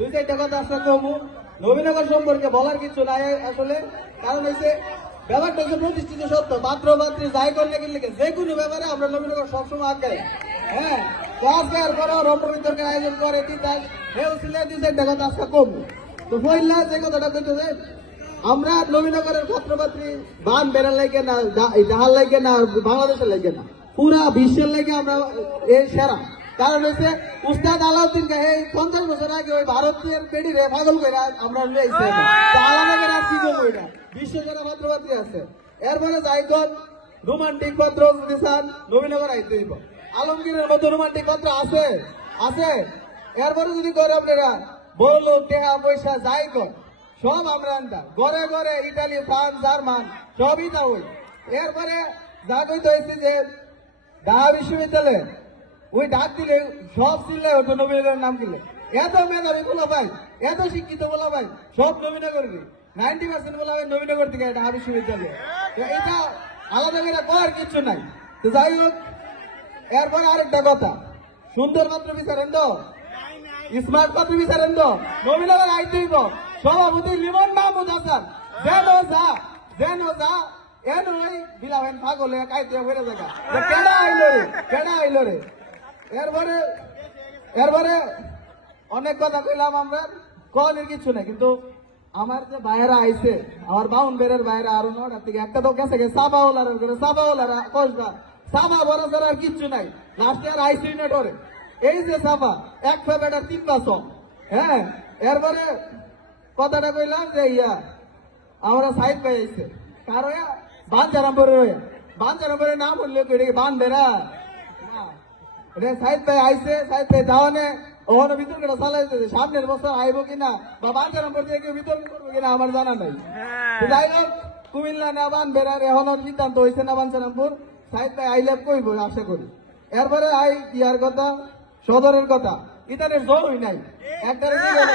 দুই চারটা কথা আসলে কমু নবীনগর সম্পর্কে বলার কিছু নাই আসলে, কারণ হচ্ছে ব্যাপারটা হচ্ছে প্রতিষ্ঠিত সত্য, পাত্র পাত্রী যাই করলে গেলে যে কোনো ব্যাপারে আমরা নবীনগর সবসময় আগে। হ্যাঁ, আজকের পরে রম্পবিতর্কের আয়োজন করে তিতাস হেউ ছিলেন দুই চারটা কথা আজকে কমু। তো পয়লা যে কথাটা কইতেছে, আমরা নবীনগরের ছাত্রছাত্রী বান বেড়ার লাগে না, জাহার লাগে না, বাংলাদেশের লাগে না, পুরা বিশ্বের লাগে আমরা এই সেরা। কারণ হচ্ছে উস্তাদ আলাউদ্দিন এই 50 বছর আগে ওই ভারতের পেড়ি রে পাগল করে আমরা আলাদা কি করবো, এটা বিশ্ব যারা ছাত্রছাত্রী আছে। এরপরে যাইকন রোমান্টিক পত্র যদি চান নবীনগর আইতে দিব, আলমগীরের মতো রোমান্টিক পত্র আছে আছে। এরপরে যদি করে আপনারা বড় লোক টেহা পয়সা যাই কর সব আমরা আনতাম, ঘরে ঘরে ইটালি ফ্রান্স জার্মান সবই তা ওই। এরপরে যা কইতে হয়েছে যে ঢাকা বিশ্ববিদ্যালয়ে ওই ডাক দিলে সব চিনলে হতো নবীনগরের নাম কিনলে। এত মেধাবী বলা ভাই, এত শিক্ষিত বলা ভাই, সব নবীনগরেরই 90% বলা হয় নবীনগর থেকে ঢাকা বিশ্ববিদ্যালয়ে। এটা আলাদা করে করার কিছু নাই। তো যাই হোক, এরপরে আরেকটা কথা, সুন্দর মাত্র বিচারেন তো, স্মার্ট পাত্র বিচারেন তো, নবীনগর আইতে হইব সভাপতি লিমন মাহমুদ হাসান যেন যা এন ওই বিলাবেন পাগলে কাইতে বেড়ে জায়গা কেডা আইলো রে। এরপরে অনেক কথা কইলাম আমরা, কনের কিছু নাই। কিন্তু আমার যে বাইরা আইছে, আমার বাউন বেরের বাইরা আরো নটার থেকে একটা তো গেছে সাবাওয়ালারা কসবা সাবা বড় আর কিচ্ছু নাই। লাস্টে আর আইসি নেটরে এই যে সাবা এক ফেবেটার 3 বাসন। হ্যাঁ, এরপরে কথাটা কইলাম যে আমরা সাইড পাই আইছে কারো বাঞ্চারামপুরের নাম বললো কি বান বেড়া সাইড পাই আইছে, সাইড পাই দাওয়ানে ওখানে বিতর্ক চালাইছে, সামনের বছর আইব কিনা বা বাঞ্চারামপুর থেকে কেউ বিতর্ক করবো কিনা আমার জানা নাই। যাই হোক, কুমিল্লা না বান বেড়ার এখনো সিদ্ধান্ত হয়েছে না বাঞ্চারামপুর, সাইড পাই আইলে কইব আশা করি। এরপরে আই ইয়ার কথা, সদরের কথা, ইতানের জোর হই নাই। একটা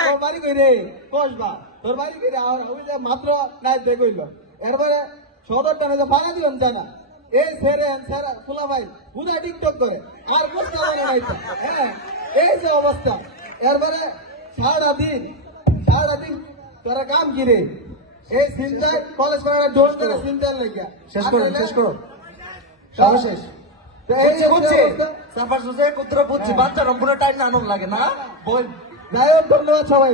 তোর বাড়ি কই রে কসবা, তোর বাড়ি কই রে ওই যে মাত্র নাই দেখইল। এরপরে সদরটা না ফাঁকা দিলাম জানা এই সেরা ফুলা ভাই হুদা টিকটক করে আর প্রশ্ন নাই। হ্যাঁ, এই যে অবস্থা। এরপরে সারাদিন তোরা কাম কি রে, এই চিন্তায় কলেজ করার জোর করে চিন্তার লেগে শেষ করো শেষ। সাফার সুসে কুত্র বুঝছি বাচ্চা রম্পুরে টাইম না আনন্দ লাগে না বল। যাই হোক, ধন্যবাদ সবাই।